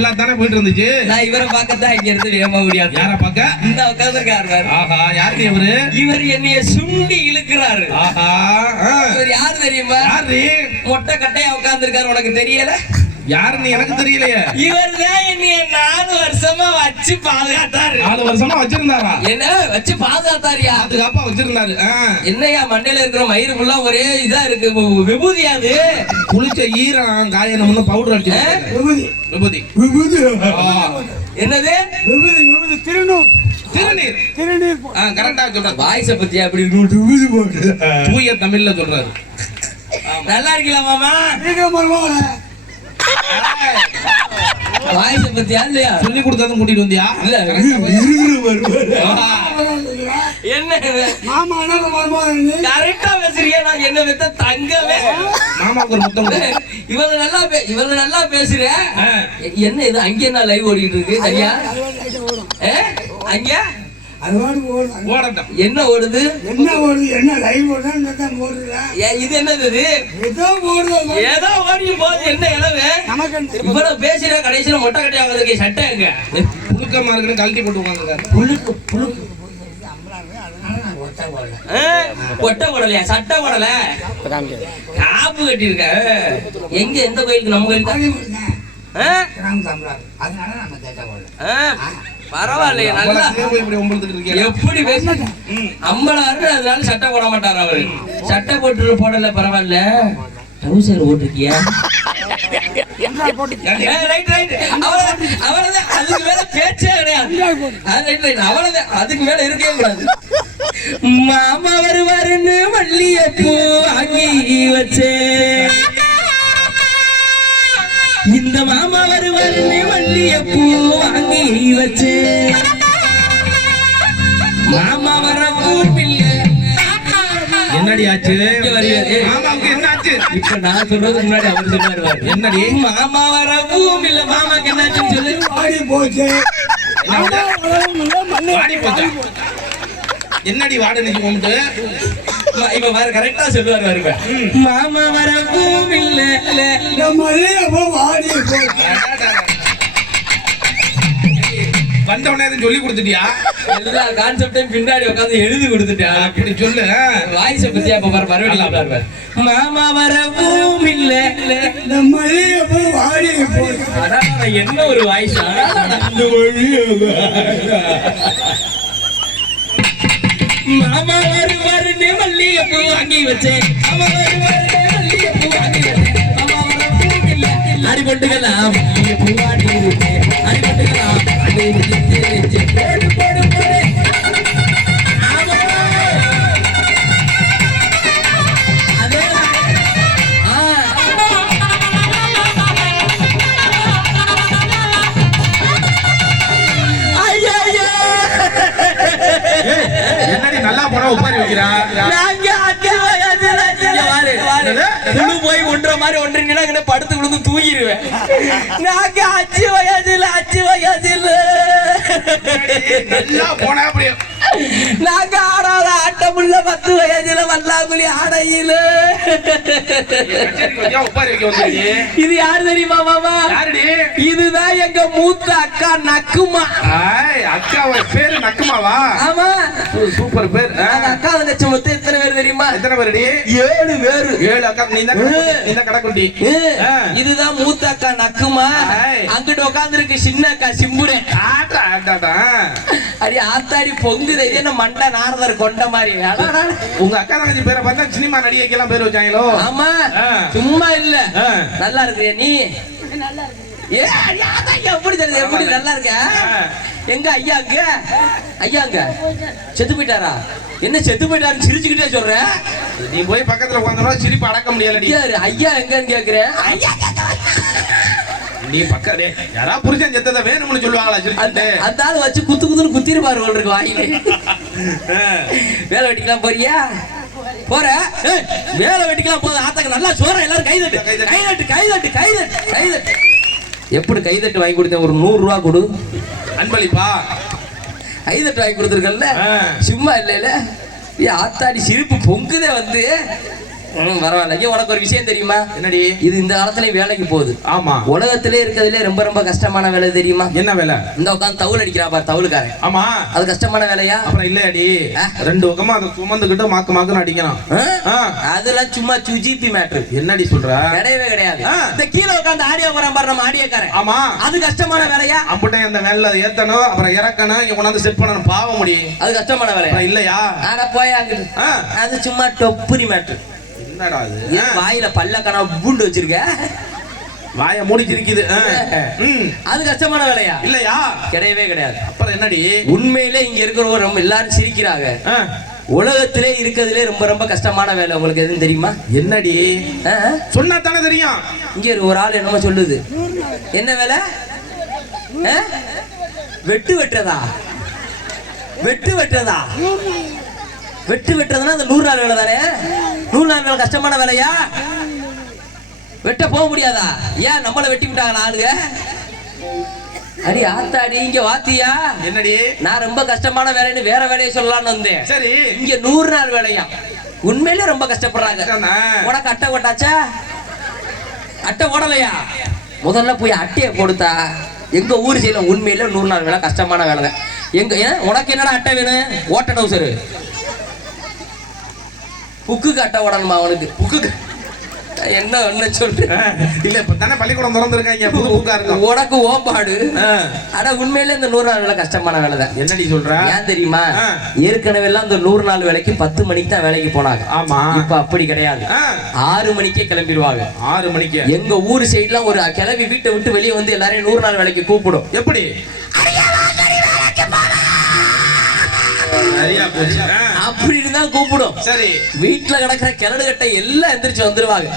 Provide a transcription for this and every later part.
நல்லா தானே போயிட்டு இருந்துச்சு. நான் இவரை பார்க்கத்தான் இங்க இருந்து வேகமா முடியாது. யார பார்க்க? இந்த உட்கார்ந்துருக்காரு. ஆஹா, யாரு இவரு? இவர் என்னைய சுண்டி இழுக்கிறாரு. ஆஹா, இவர் யாரு தெரியுமா? யாரு? மொட்டை கட்டையா உட்கார்ந்துருக்காரு. உனக்கு தெரியல யாருன்னு? எனக்கு தெரியலையே. இவர் தான் என்னைய 4 வருஷமா வச்சு பாதுகாத்தாரு. 4 வருஷமா வச்சிருந்தாரா? என்ன வச்சு பாதுகாத்தாரியா? பாதுகாப்பா வச்சிருந்தாரு. என்னையா மண்டையில இருக்கிற மயிறு ஃபுல்லா ஒரே இதா இருக்கு. விபூதியாது குளிச்ச ஈரம் காயணும்னு பவுடர் அடிச்சு. விபூதி விபூதி விபூதி. என்னது? விபூதி விபூதி. திருநீர் திருநீர் திருநீர். கரெக்டா சொல்ற. வாய்ஸ பத்தியா அப்படி விபூதி போட்டு தூய தமிழ்ல சொல்றாரு. நல்லா இருக்கீங்களா மாமா? வாய்ஸ பத்தியா இல்லையா? சொல்லி கொடுத்ததும் கூட்டிட்டு வந்தியா? இல்ல என்ன மாமா கரெக்டா பேசுறீங்க. நான் என்ன வித்த தங்கவே மாமாவுக்கு ஒரு முத்தம். இவங்க நல்லா பேசுறேன். என்ன இது அங்க என்ன லைவ் ஓடிட்டு இருக்கு? ஐயா அங்க என்ன ஓடுது? என்ன லைவ் ஓடுது? இது என்னது? ஏதோ ஓடி போகுது. என்ன இளவு இவ்வளவு பேசுற கடைசியில மொட்டை கட்டி வாங்குறதுக்கு சட்டை எங்க புழுக்கமா இருக்குன்னு கழட்டி போட்டு வாங்க. புழுக்கு புழுக்கு கொட்டை போடலையா? சட்டை போடல, காப்பு கட்டி இருக்க. எங்க எந்த கோயிலுக்கு? நம்ம கோயிலுக்கு. பரவாயில்லையே, நல்லா எப்படி பேச அம்பளாரு. அதனால சட்டை போட மாட்டாரு அவரு. சட்டை போட்டு போடல, பரவாயில்ல. டவுசர் போட்டிருக்கியா? அதுக்கு மேல பேச்சே கிடையாது. அதுக்கு மேல இருக்கவே கூடாது. மாமா வருவாருன்னு மல்லிகைப்பூ வாங்கி வச்சே. இந்த மாமா வருவாருன்னு மல்லிகைப்பூ வாங்கி வச்சே. மாமா வர பூமில்ல. என்னடி ஆச்சு? மாமாவுக்கு என்ன ஆச்சு? இப்ப நான் சொல்றதுக்கு முன்னாடி அவர் சொல்லுவாரு. என்னடி? மாமா வர பூமில்ல. மாமாக்கு என்னாச்சுன்னு சொல்லு. வாடி போச்சு. வாடி போச்சு. என்னடி வாடு நிக்க போட்டு? இப்ப வேற கரெக்டா சொல்லுவாரு. வருவ மாமா வர பூமில்ல. வாடி போச்சு. வந்தவனே சொல்லி கொடுத்துட்டியா? எல்லா கான்செப்டையும் பின்னாடி உட்காந்து எழுதி கொடுத்துட்டியா? அப்படி சொல்லு. வாய்ஸ பத்தியா? இப்ப பாரு மறுபடியும் மாமா வர பூமில்ல. வாடி போச்சு. என்ன ஒரு வாய்ஸ்! மாமா வருவாருன்னு மல்லிகைப்பூ வாங்கி வச்சேன். மாமா வருவாருன்னு மல்லிகைப்பூ வாங்கி வச்சேன். மாமா வர பூமில்ல. அடிபட்டுக்கலாம் மல்லிகைப்பூ வாடி இருக்கேன். அடிபட்டுக்கலாம் போடு போடு போடு. அதே என்னடி நல்லா போனா உட்காரி வைக்கிறா? போய் ஒன்றரை மாதிரி ஒன்றரை படுத்து விழுந்து தூங்கிடுவேன். நாங்க 5 வயதுல நல்லா போனா அப்படியே. நாங்க ஆடாத ஆட்டமுள்ள 10 வயதுல வல்லாங்குழி ஆடையில. இது யாரு தெரியுமா மாமா? இதுதான் எங்க மூத்த அக்கா நக்குமா. அக்காவோட பேரு நக்குமாவா? ஆமா, சூப்பர் பேர். அக்கா லட்சம் மொத்தம் எத்தனை பேர் தெரியுமா? எத்தனை பேருடி? 7 பேரு. 7 அக்கா. நீ தான் கடைக்குட்டி. இதுதான் மூத்த அக்கா நக்குமா. அங்கிட்டு உட்கார்ந்து இருக்கு சின்ன அக்கா சிம்புரே. அடி ஆத்தாடி பொங்குது. என்ன மண்டை நாரதர் கொண்ட மாதிரி. உங்க அக்கா தங்கச்சி பேரை பார்த்தா சினிமா நடிகைக்கெல்லாம் பேர் வச்சாங்களோ? ஆமா, சும்மா இல்ல. நல்லா இருக்கியா நீ? எப்படி தெரியுது? எப்படி நல்லா இருக்க? எங்க ஐயாங்க? ஐயாங்க செத்து போயிட்டாரா? என்ன செத்து போயிட்டாரு சிரிச்சுக்கிட்டே சொல்ற? நீ போய் பக்கத்துல உட்கார்ந்தா சிரிப்பு அடக்க முடியலடி. ஐயா எங்கன்னு கேக்குறேன். நீ பக்கடே யாரா புரிஞ்சன் செத்தத வேணும்னு சொல்லுவாங்களா? சிரிச்சுட்டு அதாவது வச்சு குத்து குத்துன்னு குத்திருப்பாரு போல இருக்கு வாயிலே. வேலை வெட்டிக்கலாம் போறியா? போற வேலை வெட்டிக்கலாம் போதும். ஆத்தாக்கு நல்லா சோற. எல்லாரும் கைதட்டு கைதட்டு கைதட்டு கைதட்டு கைதட்டு. எப்படி கைதட்டு வாங்கி கொடுத்தேன்? ஒரு 100 ரூபா கொடு. அன்பளிப்பா கைதட்டு வாங்கி கொடுத்துருக்கல, சும்மா இல்ல. ஆத்தாடி சிரிப்பு பொங்குதே வந்து. பரவாயில்ல. ஐயா, உனக்கு ஒரு விஷயம் தெரியுமா? என்னடி? இது இந்த காலத்துல வேலைக்கு போகுது. ஆமா. உலகத்திலே இருக்கிறதுலே ரொம்ப ரொம்ப கஷ்டமான வேலை தெரியுமா? என்ன வேலை? இந்த உட்காந்து தவுல் அடிக்கிறா பாரு, தவுலுக்காரன். ஆமா. அது கஷ்டமான வேலையா? அப்புறம் இல்லையாடி, 2 பக்கமா அதை சுமந்துக்கிட்டு மாக்குன்னு அடிக்கணும். அதெல்லாம் சும்மா சுஜிபி மேட்ரு. என்னடி சொல்ற? கிடையவே கிடையாது. இந்த கீழே உட்காந்து ஆடியோ போறான் பாரு, நம்ம ஆடியோக்காரன். ஆமா. அது கஷ்டமான வேலையா? அம்புட்டே அந்த வேலையில ஏத்தணும், அப்புறம் இறக்கணும், இங்க கொண்டாந்து செட் பண்ணணும். பாவம் முடி. அது கஷ்டமான வேலையா? இல்லையா? ஆனா போயாங்க. அது சும்மா டொப்புரி மேட்ரு. என்னடா அது? வாயில பல்ல கணா பூண்டு வச்சிருக்க, வாய மூடிச்சிருக்குது. அது கஷ்டமான வேலையா? இல்லையா? கிடையவே கிடையாது. அப்புறம் என்னடி? உண்மையிலே இங்க இருக்கிறவங்க ரொம்ப எல்லாரும் சிரிக்கிறாங்க. உலகத்திலே இருக்கிறதுலே ரொம்ப ரொம்ப கஷ்டமான வேலை உங்களுக்கு எதுவும் தெரியுமா? என்னடி? சொன்னா தானே தெரியும். இங்க ஒரு ஆள் என்னமோ சொல்லுது. என்ன வேலை? வெட்டு வெட்டுறதா? வெட்டு வெட்டுறதா? வெட்டு வெட்டுறதுன்னா அந்த 100 நாள் வேலை தானே? 100 நாள் வேலை கஷ்டமான வேலையா? வெட்ட போக முடியாதா? ஏன் நம்மள வெட்டி விட்டாங்களா ஆளுங்க? அடி ஆத்தாடி, இங்க வாத்தியா? என்னடி? நான் ரொம்ப கஷ்டமான வேலைன்னு வேற வேலையை சொல்லலாம்னு வந்தேன். சரி. இங்க 100 நாள் வேலையா? உண்மையிலே ரொம்ப கஷ்டப்படுறாங்க. உனக்கு அட்டை ஓட்டாச்சா? அட்டை ஓடலையா? முதல்ல போய் அட்டையை கொடுத்தா. எங்க ஊர் செய்யல உண்மையில 100 நாள் வேலை கஷ்டமான வேலை. எங்க உனக்கு என்னடா அட்டை வேணும்? ஓட்ட டவுசரு புக்குக்கு அட்டை ஓடணுமா அவனுக்கு? புக்கு என்ன சொல்றேன்? இல்ல இப்ப தானே பள்ளிக்கூடம் திறந்துருக்காங்க, புது புக்கா இருக்கும். உனக்கு ஓம்பாடு. ஆனா உண்மையில இந்த 100 நாள் வேலை கஷ்டமான வேலை தான். என்னடி சொல்ற? ஏன் தெரியுமா? ஏற்கனவே எல்லாம் இந்த 100 நாள் வேலைக்கு 10 மணிக்கு தான் வேலைக்கு போனாங்க. ஆமா. இப்ப அப்படி கிடையாது. 6 மணிக்கே கிளம்பிடுவாங்க. 6 மணிக்கு. எங்க ஊர் சைடுல ஒரு கிளம்பி வீட்டை விட்டு வெளியே வந்து எல்லாரையும் 100 நாள் வேலைக்கு கூப்பிடும். எப்படி? அப்படின்னு தான் கூப்பிடும். சரி. வீட்டுல கிடக்கிற கிளடு கட்டை எல்லாம் எந்திரிச்சு வந்துருவாங்க.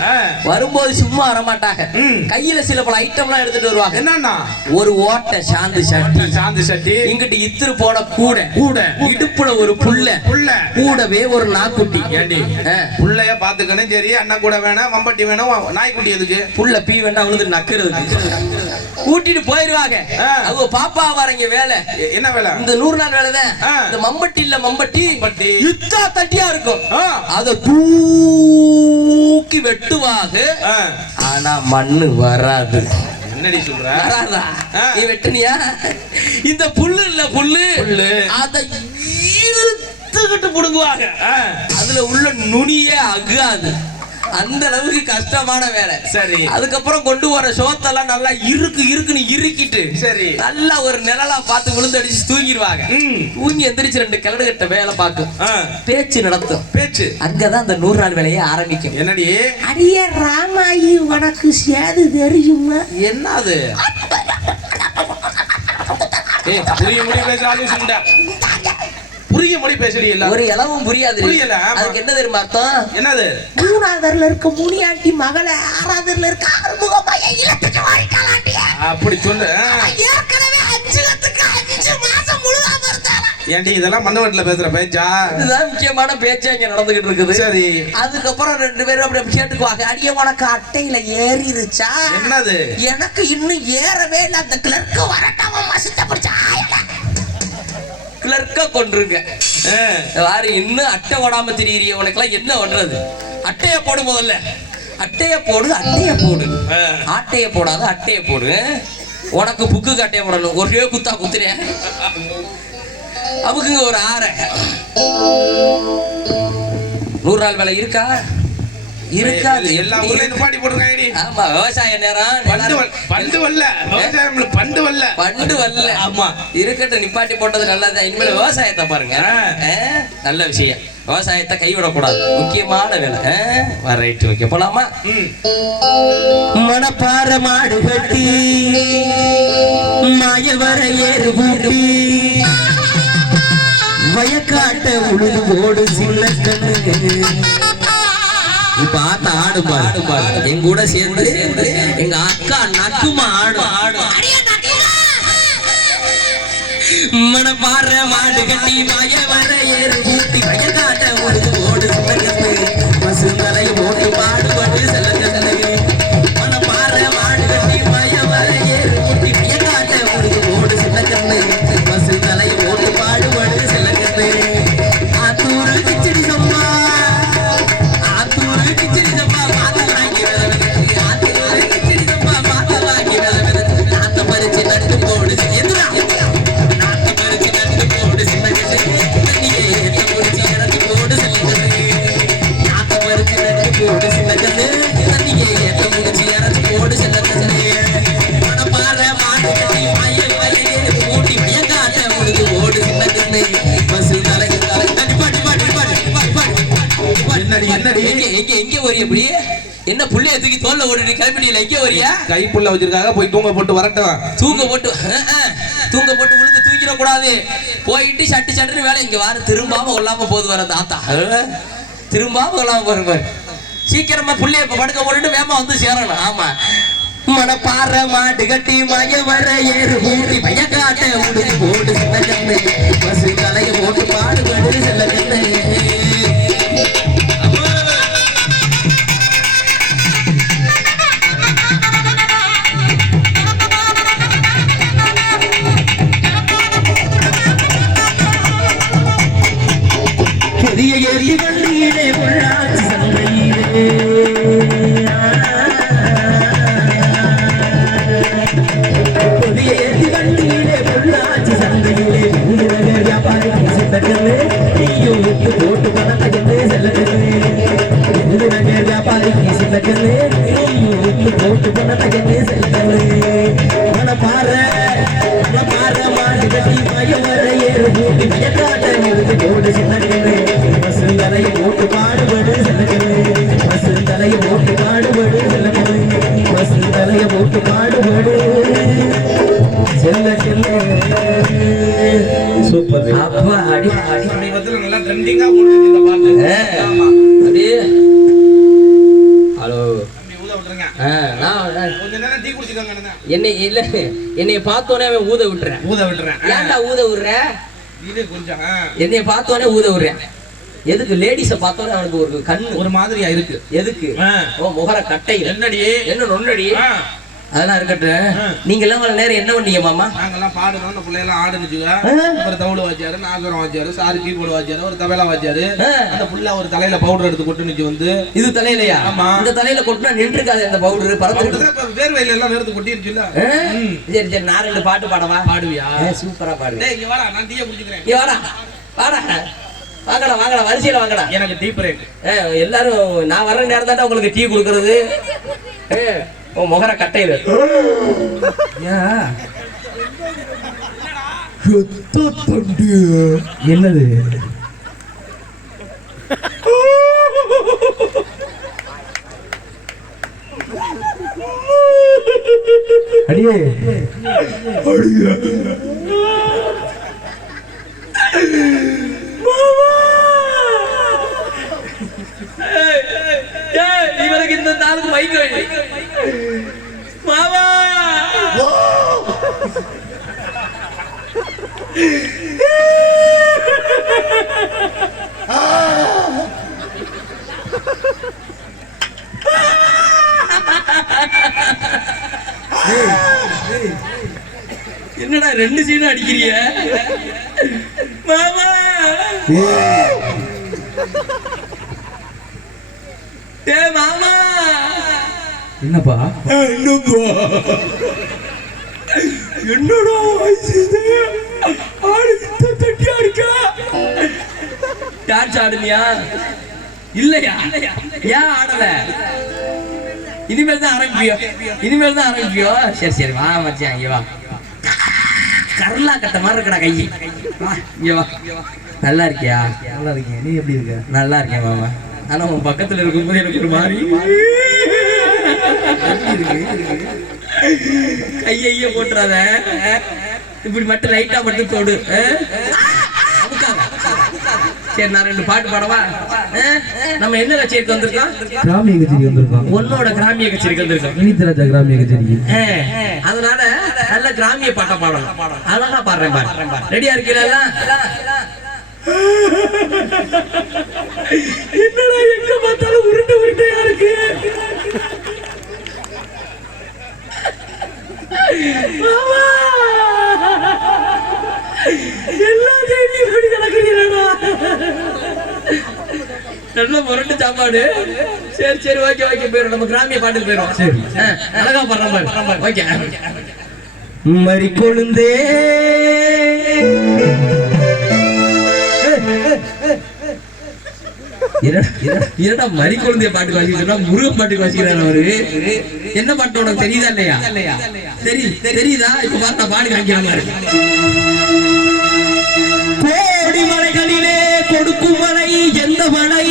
வரும்போது சும்மா வரமாட்டாங்க. கையில சில பல ஐட்டம் எல்லாம் எடுத்துட்டு வருவாங்க. என்னன்னா? ஒரு ஓட்டை சாந்து சட்டி, இங்கிட்டு இத்திரு போன கூட, இடுப்புல ஒரு புல்ல, கூடவே ஒரு நாய்க்குட்டி. ஏண்டி புள்ளைய பாத்துக்கணும். சரி, அண்ணன் கூட வேணாம், வம்பட்டி வேணும், நாய்க்குட்டி எதுக்கு? புள்ள பீ வேணா விழுந்து நக்குறதுக்கு. கூட்டிட்டு போயிருவாங்க. அவங்க பாப்பா வரங்க வேலை. என்ன வேலை? இந்த 100 நாள் வேலை தான். இந்த மம்பட்டி இல்ல, மம்பட்டி இத்தா தட்டியா இருக்கும். அத தூக்கி வெட்டுவாங்க. ஆனா மண்ணு வராது. என்னடி சொல்ற? வராதா? நீ வெட்டுனியா? இந்த புல்லு இல்ல, புல்லு அத இழுத்துக்கிட்டு புடுங்குவாங்க. அதுல உள்ள நுனியே அகாது. அந்த அளவுக்கு கஷ்டமான வேலை. சரி. அதுக்கப்புறம் கொண்டு வர சோத்தெல்லாம் நல்லா இருக்குன்னு இறுக்கிட்டு, சரி, நல்லா ஒரு நிழலா பார்த்து விழுந்து அடிச்சு தூங்கிடுவாங்க. தூங்கி எந்திரிச்சு 2 கிளடு கட்ட வேலை பார்க்கும். பேச்சு நடத்தும். பேச்சு அங்கதான் அந்த 100 நாள் வேலையை ஆரம்பிக்கும். என்னடி? அடியே ராமாயி, உனக்கு சேது தெரியுமா? என்னது? புரிய மொழி பேசுறாலும் சுண்டா. புரிய மொழி பேசுறீ இல்ல? ஒரு இளவும் புரியாது. புரியல. அதுக்கு என்ன தெரியுமா அர்த்தம்? என்னது? 3ஆவதுல இருக்க முனியாண்டி மகள 6ஆவதுல இருக்க ஆறுமுக பையன் இலத்துக்கு வாய்க்காலாண்டி. அப்படி சொல்லு. ஏற்கனவே 5 மாசம் முழுகாம இருந்தாரா? ஏண்டி இதெல்லாம் மண்ணவட்டில பேசுற பேச்சா? இதுதான் முக்கியமான பேச்சா இங்க நடந்துகிட்டு இருக்குது. சரி. அதுக்கப்புறம் 2 பேரும் அப்படி கேட்டுக்குவாங்க. அடியே, உனக்கு அட்டையில ஏறிருச்சா? என்னது? எனக்கு இன்னும் ஏறவே இல்லை. அந்த கிளர்க்கு வரட்டாம மசுத்த பிடிச்சா கிளர்க்கா கொண்டிருக்க யாரு இன்னும் அட்டை ஓடாம தெரியுறிய? உனக்குலாம் என்ன பண்றது? அட்டைய போடு, முதல்ல அட்டைய போடு. ஆட்டைய போடாத, அட்டைய போடு. உனக்கு புக்கு அட்டைய போடணும். ஒரே குத்தா குத்துறேன். அவுக்குங்க ஒரு 6. 100 நாள் வேலை இருக்கா? இருக்காது. எல்லா ஊர்லயும் நிப்பாட்டி போட்டுருக்காங்கடி. ஆமா, விவசாய நேரம். பண்டு வரல. ஆமா, இருக்கட்டும், நிப்பாட்டி போட்டது நல்லதுதான். இனிமேல் விவசாயத்தை பாருங்க. நல்ல விஷயம். விவசாயத்தை கைவிடக்கூடாது, முக்கியமான வேலை. ரைட், ஓகே, போலாமா? மணப்பாற மாடு கட்டி மாயவர ஏறு பூட்டி வயக்காட்ட உழுது ஓடு சின்ன கண்ணு. இப்ப ஆத்த ஆடு பாடு. எங்க கூட சேர்ந்து எங்க அக்கா நக்குமா ஆடு. மணப்பாற மாடு கட்டி மாயவர ஏறு பூட்டி வயக்காட்ட உழுது ஓடு பசுந்தலை ஓட்டு பாடுபட்டு செல்ல கண்ணு. மணப்பாற மாடு கட்டி மாயவர ஏறு பூட்டி வயக்காட்ட உழுது ஓடு சின்ன கண்ணு. பசுந்தலை ஓட்டு பாடுபட்டு செல்ல கண்ணு. ஆத்தூரு கிச்சடி சம்மா, ஆத்தூரு என்னடி என்னடி எங்க வரிய அப்படி என்ன புள்ளைய தூக்கி தோல்ல ஓடி கிளம்பிடல எங்க வரியா கைப்புள்ள வச்சிருக்காங்க போய் தூங்க போட்டு வரட்டும் தூங்க போட்டு விழுந்து தூக்கிட கூடாது போயிட்டு சட்டுன்னு வேலை இங்க வார திரும்பாம கொள்ளாம போது வர தாத்தா திரும்பாம கொள்ளாம போற சீக்கிரமா புள்ளைய படுக்க போட்டுட்டு வேமா வந்து சேரணும் ஆமா மனப்பாற மாட்டு கட்டி மய வர ஏறு பூட்டி பைய காட்ட உடுதி போட்டு சின்ன கண்ணு பசு தலைய போட்டு பாடுபடு செல்ல கண்ணு பெரிய ஏறி வண்டியிலே உள்ளாட்சி சந்தையிலே பெரிய ஏறி வண்டியிலே உள்ளாட்சி சந்தையிலே ஊரில் வியாபாரி செல்லக்கண்ணு நீயும் விட்டு போட்டு பணத்தகன்னு செல்லக்கண்ணு ஊரில் வியாபாரி செல்லக்கண்ணு நீயும் விட்டு போட்டு பணத்தகன்னு செல்லக்கண்ணு மனப்பாற மாடு கட்டி மயம் வர ஏறு பூட்டி வியக்காட்ட இருந்து போடு செல்லக்கண்ணு பசு தலையை போட்டு பாடுபடு செல்லக்கண்ணு பசு தலையை போட்டு பாடுபடு செல்லக்கண்ணு பசு தலையை போட்டு பாடுபடு செல்லக்கண்ணு சூப்பர் அப்பா அடி சமீபத்துல நல்லா ட்ரெண்டிங்கா போட்டுருக்கு இந்த பாட்டு ஆமா அப்படியே ஹலோ தம்பி ஊத விட்டுருங்க நான் கொஞ்ச நேரம் டீ குடிச்சுக்கோங்க என்னைய பார்த்தோன்னே அவன் ஊத விட்டுறேன் ஊத விட்டுறேன் ஏன்டா ஊத விடுற இது கொஞ்சம் என்னைய பார்த்தோன்னே ஊத விடுறேன் எதுக்கு லேடிஸ பார்த்தோன்னே அவனுக்கு ஒரு கண்ணு ஒரு மாதிரியா இருக்கு எதுக்கு ஓ முகர கட்டை என்னடி என்ன நொன்னடி அதெல்லாம் இருக்கட்டும் நீங்க எல்லாம் இவ்வளவு நேரம் என்ன பண்ணீங்க மாமா நாங்கெல்லாம் பாடுறோம் இந்த பிள்ளையெல்லாம் ஆடுனுச்சுங்க ஒரு தவுடு வாச்சியாரு நாகரம் வாச்சியாரு சாரு கீபோர்டு வாச்சியாரு ஒரு தபேலா வாச்சியாரு அந்த புள்ள ஒரு தலையில பவுடர் எடுத்து கொட்டுனுச்சு வந்து இது தலையிலயா ஆமா இந்த தலையில கொட்டினா நின்றுக்காது அந்த பவுடர் பறந்து வேர்வையில எல்லாம் வேர்த்து கொட்டிருச்சுல்ல சரி சரி நான் ரெண்டு பாட்டு பாடவா பாடுவியா சூப்பரா பாடு டேய் இங்க வாடா நான் டீயை குடிக்கிறேன் இங்க வாடா வாடா வாங்கடா வரிசையில வாங்கடா எனக்கு டீ பிரேக் எல்லாரும் நான் வர்ற நேரம் தான் உங்களுக்கு டீ கொடுக்கறது ஓ முகர கட்டையில என்னது அடியே இவனுக்கு இந்த நாளுக்கு மைக்கு மாமா என்னடா ரெண்டு சீனும் அடிக்கிறிய மாமா ஏ மாமா என்னப்பா என்னடா தட்டியா இருக்கா டான்ஸ் ஆடுனியா இல்லையா ஏன் ஆடல இனிமேல் தான் ஆரம்பிப்பியோ சரி வா மச்சான் இங்க வா கர்லா கட்ட மாதிரி இருக்கடா கை இங்க வா நல்லா இருக்கியா நல்லா இருக்கேன் நீ எப்படி இருக்க நல்லா இருக்கேன் மாமா ஆனா உன் பக்கத்துல இருக்கும்போது எனக்கு ஒரு மாதிரி கைய போட்டுறாத இப்படி மட்டும் லைட்டா மட்டும் தோடு சரி நான் ரெண்டு பாட்டு பாடவா நம்ம என்ன கச்சேரிக்கு வந்திருக்கோம் கிராமிய கச்சேரி வந்திருக்கோம் உன்னோட கிராமிய கச்சேரிக்கு வந்திருக்கோம் வினித்ராஜா கிராமிய கச்சேரி அதனால நல்ல கிராமிய பாட்டை பாடலாம் அழகா பாடுறேன் பாரு ரெடியா இருக்கீங்களா என்னடா எங்க பார்த்தாலும் உருண்டையா இருக்கு எல்லாத்தையும் இப்படி கிடக்குறீங்களா நல்ல முரட்டு சாப்பாடு சரி ஓகே போயிடும் நம்ம கிராமிய பாட்டுக்கு போயிடும் சரி அழகா பாடுற ஓகே மறி கொழுந்தே என்னடா மறி குழந்தைய பாட்டுக்கு வாசிக்கிறா முருகன் பாட்டுக்கு வாசிக்கிறார் அவரு என்ன பாட்டு உனக்கு தெரியுதா இல்லையா தெரியுதா இப்ப பார்த்தா பாடு காமிக்கிறாங்க கோடி மலைகளிலே கொடுக்கும் மலை எந்த மலை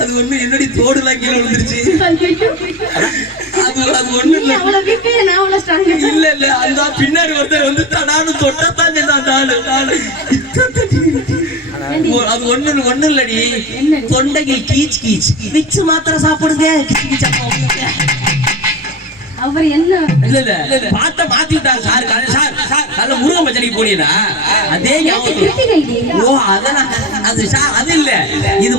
அது ஒண்ணு என்னடி தோடுலாம் கீழே விழுந்துருச்சு ஐயோ, அது ஒண்ணு நீ அவ்வளவு weak, நான் அவ்வளவு strong. இல்ல அந்த பின்னாடி ஒருத்தர் வந்து தடான்னு தொட்டத்தான் அந்த ஆளு அது ஒண்ணு இல்லடி தொண்டையில் கீச் கீச் விக்ஸ் மாத்திரை சாப்பிடுங்க கிச்சு கிச்சா அவர் என்ன இல்ல பாட்ட மாத்தி விட்டாங்க சார் நல்ல முருகன் பச்சனைக்கு போனீங்களா அதே ஞாபகம் கிருத்திகை இல்லையா? ஓ அதெல்லாம் அது இல்ல இது